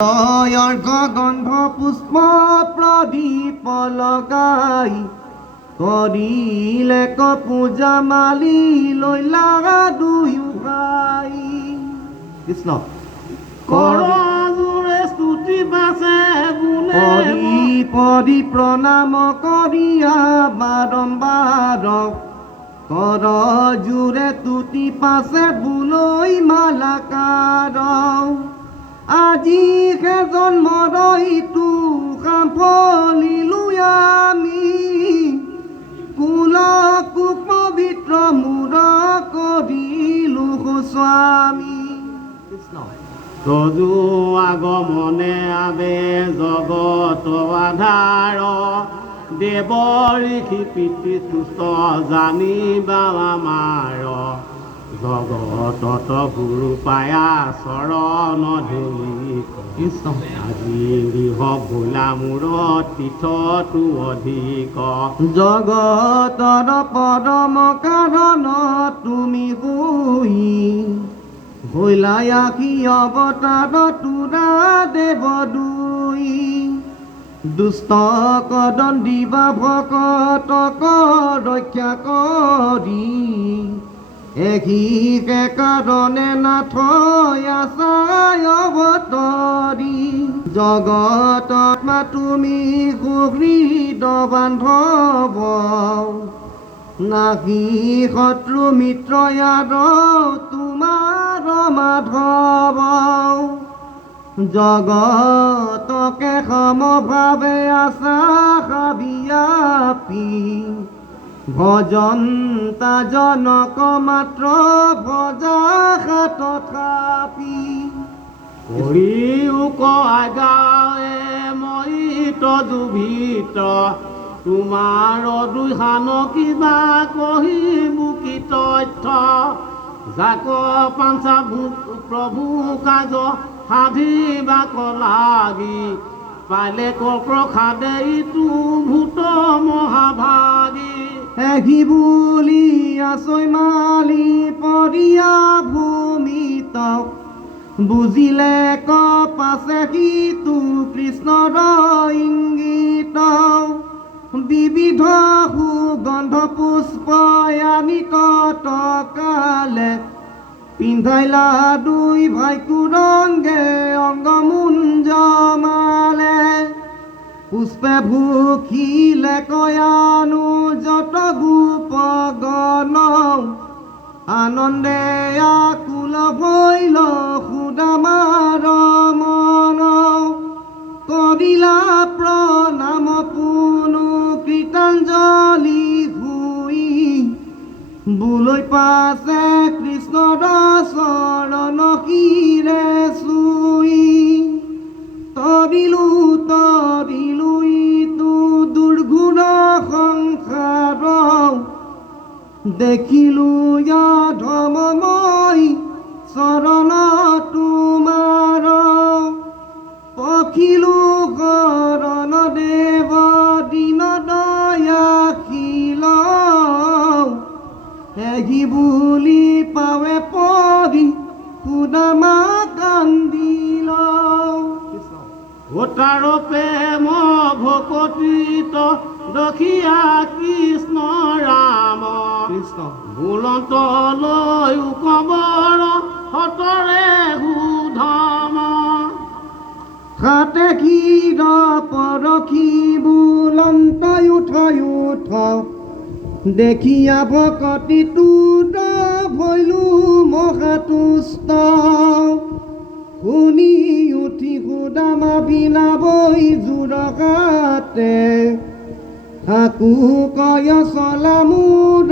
গন্ধ পুষ্প প্ৰদীপ লগাই কৰিলে পূজা মালি লৈলা দুয়ো ভাই। কৃষ্ণ কৰজোৰে স্তুতি বাছে পৰি পৰি প্ৰণাম কৰিয়া বাৰম্বাৰ কৰজোৰে তুতি পাছে বুলৈ মালাকাৰ। আজি হে জন্মৰ ইটো সাফলিলো আমি কুল কুপবিত্ৰ মূৰ কৰিলো স্বামী। কৃষ্ণ তজু আগমনে আবে জগত আধাৰ দেৱ ঋষি পিতৃ তুষ্ট জানিবা আমাৰ জগতত গুৰু পায়া চৰণ ধৰি আজি গৃহ ভোলা মূৰত তীৰ্থটো অধিক জগতৰ পৰম কাৰণ তুমি হৈলাই আহি অৱতাৰ তোৰা দেৱ দুই দুষ্ট কদণ্ডিবা ভকতক ৰক্ষা কৰি এহিকে কাৰণে নাথ আছাই অৱতৰি জগতত তুমি সুহৃদ বান্ধৱ নাহি শত্ৰু মিত্ৰ ইয়াৰ তোমাৰ মাধৱ জগতকে সমভাৱে আছা ব্যাপী ভজন্তা জনক মাত্ৰ ভজা তথাপি কৰিও গাৱে মই তদুভিত তোমাৰ দুহান কিবা কহিবো কি তথ্য যাক পাঞ্চা প্ৰভু কাজ সাধিবা লাগি পালে প্ৰসাদে ইটো ভূত মহাভাগী এহি বুলি আছৈ মালি পৰিয়া ভূমিত বুজিলে পাছে সিটো কৃষ্ণৰ ইংগিত বিবিধ সুগন্ধ পুষ্প আনি তকালে পিন্ধাইলা দুই ভাইকু ৰংগে অংগমুঞ্জমালে পুষ্পে ভুখিলে কয়ানো যত গোপ গণ আনন্দে আকুল ভৈল সুদামাৰ মন কৰিলা প্ৰণাম পুনু কৃতাঞ্জলি ভূই বুলৈ পাছে কৃষ্ণৰ চৰণ শিৰে চুই তৰিলো ইটো দুৰ্গুণ সংসাৰ দেখিলো ধৰ্মময় চৰণ তোমাৰ পখিলো শৰণ দেৱ দীন দয়াশীল এহি বুলি পাৱে পৰি সুদামা কান্দিল ভোটাৰ প্ৰেম ভকতিত দখিয়া কৃষ্ণ ৰাম কৃষ্ণ বুলন্ত লৈ কবৰ সতৰে সুধম হাতে ক্ষীৰ পৰখি বুলন্ত উঠ দেখিয়া ভকতি তুত ভৈলো মহাতুষ্ট শুনি উঠি সুদামা বিলাবৈ জোৰকাতে থাকো কয় চলা মূৰ